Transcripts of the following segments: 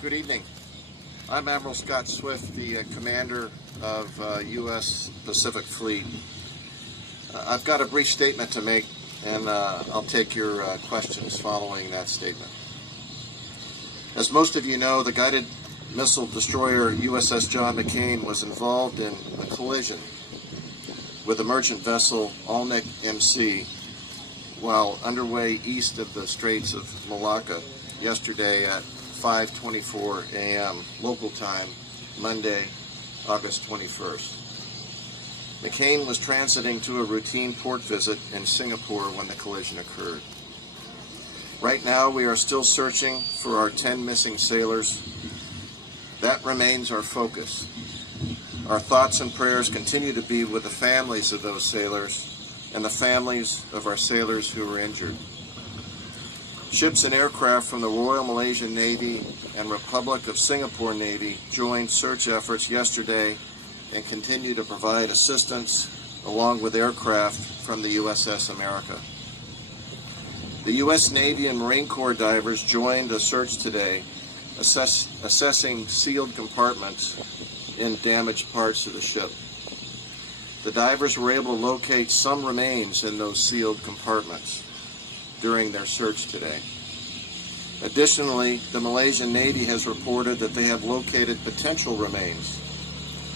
Good evening. I'm Admiral Scott Swift, the commander of U.S. Pacific Fleet. I've got a brief statement to make, and I'll take your questions following that statement. As most of you know, the guided missile destroyer USS John McCain was involved in a collision with a merchant vessel Alnick MC while underway east of the Straits of Malacca yesterday at 5:24 a.m. local time, Monday, August 21st. McCain was transiting to a routine port visit in Singapore when the collision occurred. Right now, we are still searching for our 10 missing sailors. That remains our focus. Our thoughts and prayers continue to be with the families of those sailors and the families of our sailors who were injured. Ships and aircraft from the Royal Malaysian Navy and Republic of Singapore Navy joined search efforts yesterday and continue to provide assistance along with aircraft from the USS America. The U.S. Navy and Marine Corps divers joined the search today, assessing sealed compartments in damaged parts of the ship. The divers were able to locate some remains in those sealed compartments during their search today. Additionally, the Malaysian Navy has reported that they have located potential remains.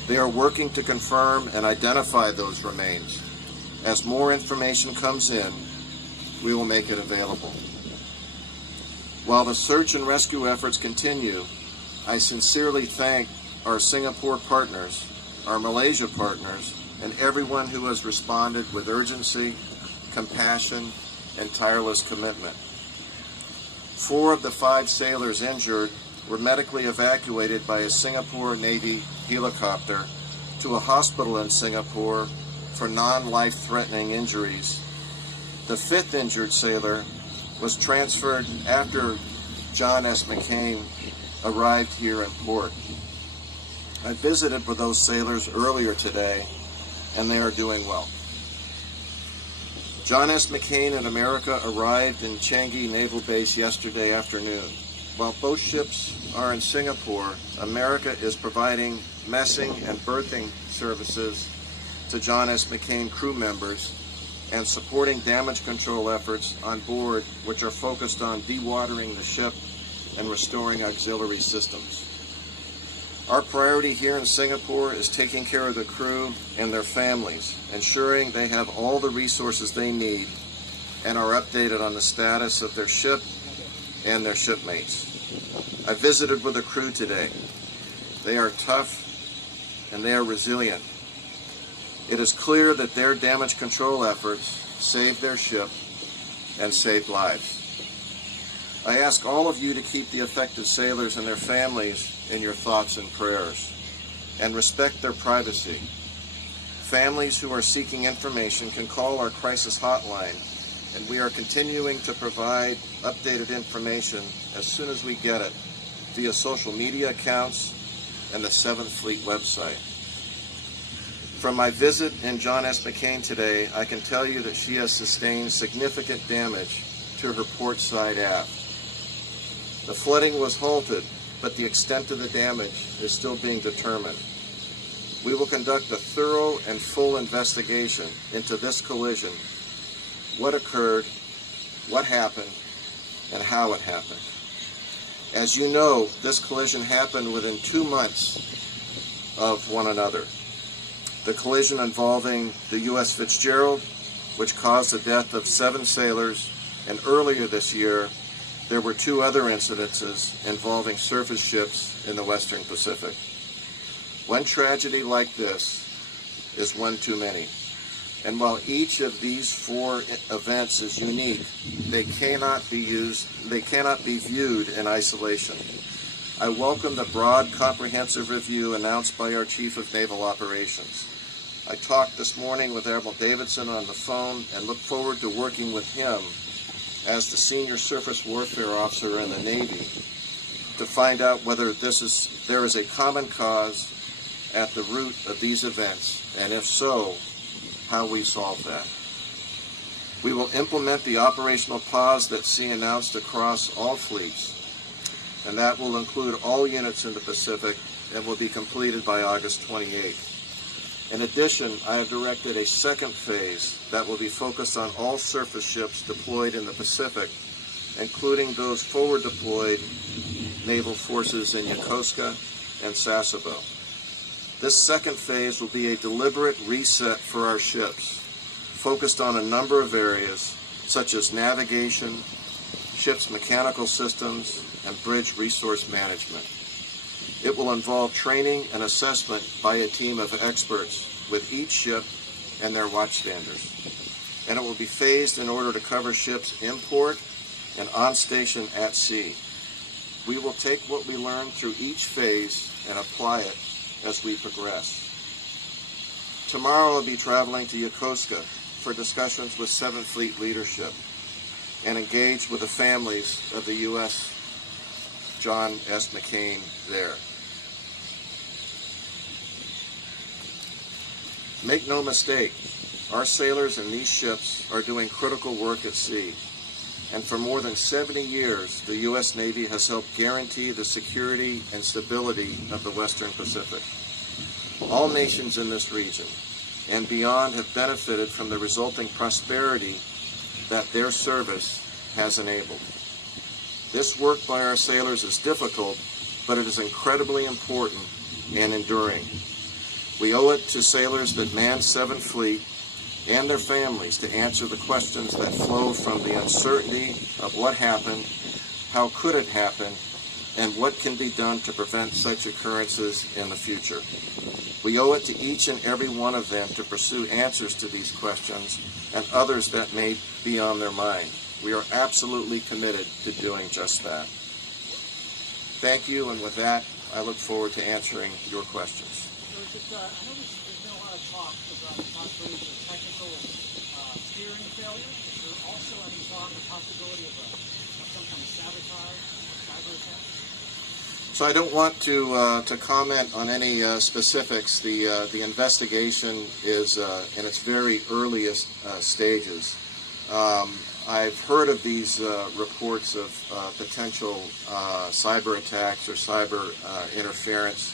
They are working to confirm and identify those remains. As more information comes in, we will make it available. While the search and rescue efforts continue, I sincerely thank our Singapore partners, our Malaysia partners, and everyone who has responded with urgency, compassion, and tireless commitment. 4 of the 5 sailors injured were medically evacuated by a Singapore Navy helicopter to a hospital in Singapore for non-life-threatening injuries. The 5th injured sailor was transferred after John S. McCain arrived here in port. I visited with those sailors earlier today, and they are doing well. John S. McCain and America arrived in Changi Naval Base yesterday afternoon. While both ships are in Singapore, America is providing messing and berthing services to John S. McCain crew members and supporting damage control efforts on board, which are focused on dewatering the ship and restoring auxiliary systems. Our priority here in Singapore is taking care of the crew and their families, ensuring they have all the resources they need and are updated on the status of their ship and their shipmates. I visited with the crew today. They are tough and they are resilient. It is clear that their damage control efforts saved their ship and saved lives. I ask all of you to keep the affected sailors and their families in your thoughts and prayers, and respect their privacy. Families who are seeking information can call our crisis hotline, and we are continuing to provide updated information as soon as we get it via social media accounts and the 7th Fleet website. From my visit in John S. McCain today, I can tell you that she has sustained significant damage to her port side aft. The flooding was halted, but the extent of the damage is still being determined. We will conduct a thorough and full investigation into this collision, what occurred, what happened, and how it happened. As you know, this collision happened within 2 months of one another. The collision involving the U.S. Fitzgerald, which caused the death of 7 sailors, and earlier this year, there were 2 other incidences involving surface ships in the Western Pacific. One tragedy like this is one too many. And while each of these 4 events is unique, they cannot be viewed in isolation. I welcome the broad, comprehensive review announced by our Chief of Naval Operations. I talked this morning with Admiral Davidson on the phone and look forward to working with him as the senior surface warfare officer in the Navy to find out whether there is a common cause at the root of these events, and if so, how we solve that. We will implement the operational pause that sea announced across all fleets, and that will include all units in the Pacific and will be completed by August 28th. In addition, I have directed a second phase that will be focused on all surface ships deployed in the Pacific, including those forward deployed naval forces in Yokosuka and Sasebo. This second phase will be a deliberate reset for our ships, focused on a number of areas such as navigation, ship's mechanical systems, and bridge resource management. It will involve training and assessment by a team of experts with each ship and their watchstanders. And it will be phased in order to cover ships in port and on station at sea. We will take what we learn through each phase and apply it as we progress. Tomorrow I'll be traveling to Yokosuka for discussions with 7th Fleet leadership and engage with the families of the U.S. John S. McCain there. Make no mistake, our sailors in these ships are doing critical work at sea, and for more than 70 years, the U.S. Navy has helped guarantee the security and stability of the Western Pacific. All nations in this region and beyond have benefited from the resulting prosperity that their service has enabled. This work by our sailors is difficult, but it is incredibly important and enduring. We owe it to sailors that man 7th Fleet and their families to answer the questions that flow from the uncertainty of what happened, how could it happen, and what can be done to prevent such occurrences in the future. We owe it to each and every one of them to pursue answers to these questions and others that may be on their mind. We are absolutely committed to doing just that. Thank you, and with that, I look forward to answering your questions. I know there's been a lot of talk about the possibility of technical steering failure. Is there also any thought the possibility of some kind of sabotage, cyber attack? So I don't want to comment on any specifics. The investigation is in its very earliest stages. I've heard of these reports of potential cyber attacks or cyber interference.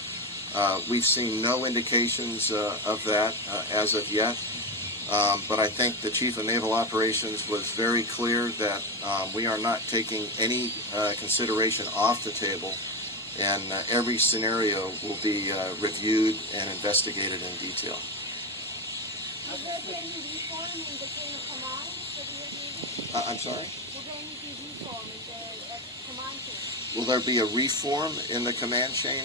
We've seen no indications of that as of yet, but I think the Chief of Naval Operations was very clear that we are not taking any consideration off the table, and every scenario will be reviewed and investigated in detail. Will there be any reform in the chain of command for the Navy? I'm sorry? Will there be reform in the command chain? Will there be a reform in the command chain?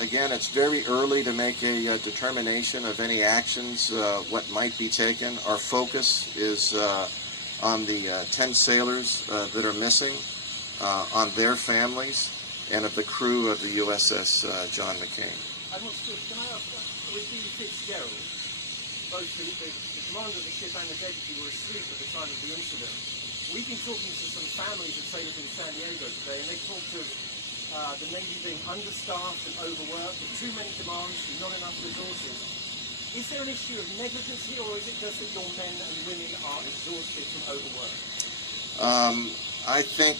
Again, it's very early to make a determination of any actions, what might be taken. Our focus is on the 10 sailors that are missing, on their families, and of the crew of the USS John McCain. Admiral Swift, can I ask, with the Fitzgerald, both the commander of the ship and the deputy were asleep at the time of the incident. We've been talking to some families of sailors in San Diego today, and they talked of the Navy being understaffed and overworked, with too many demands and not enough resources. Is there an issue of negligence here, or is it just that your men and women are exhausted and overworked? I think,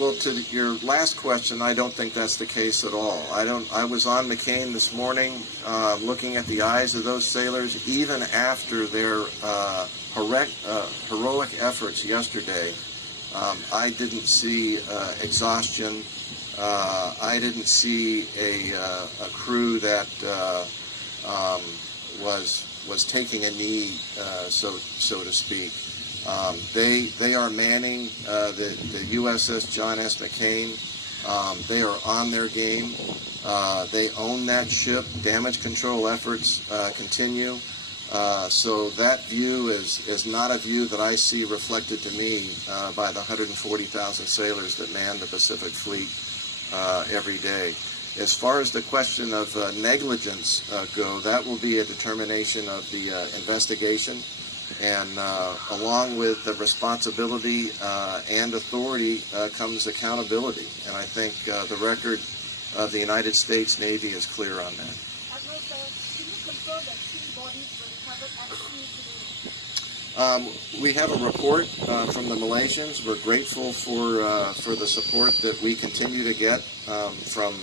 well, to your last question, I don't think that's the case at all. I was on McCain this morning looking at the eyes of those sailors, even after their heroic efforts yesterday. I didn't see exhaustion. I didn't see a crew that was taking a knee, so to speak. They are manning the USS John S. McCain. They are on their game. They own that ship. Damage control efforts continue. So that view is not a view that I see reflected to me by the 140,000 sailors that man the Pacific Fleet every day. As far as the question of negligence go, that will be a determination of the investigation. And along with the responsibility and authority comes accountability. And I think the record of the United States Navy is clear on that. Admiral, sir, can you confirm that 3 bodies were recovered at sea today? We have a report from the Malaysians. We're grateful for the support that we continue to get from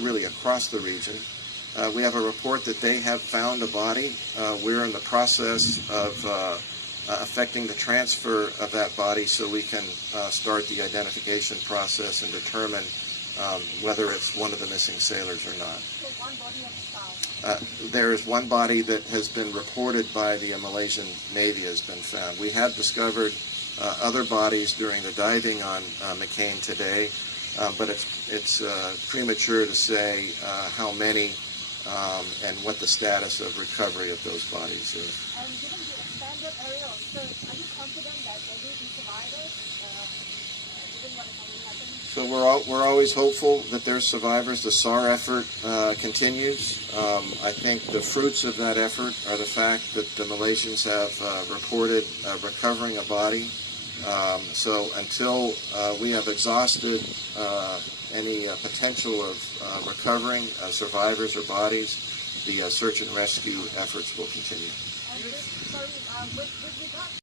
really across the region. We have a report that they have found a body. We're in the process of affecting the transfer of that body so we can start the identification process and determine whether it's one of the missing sailors or not. So 1 body has found. There is 1 body that has been reported by the Malaysian Navy has been found. We have discovered other bodies during the diving on McCain today, but it's premature to say how many and what the status of recovery of those bodies is. And given the expanded area of search, are you confident that there will be survivors given what has already happened? So we're always hopeful that there's survivors. The SAR effort continues. I think the fruits of that effort are the fact that the Malaysians have reported recovering a body. So until we have exhausted any potential of recovering survivors or bodies, the search and rescue efforts will continue. And with regard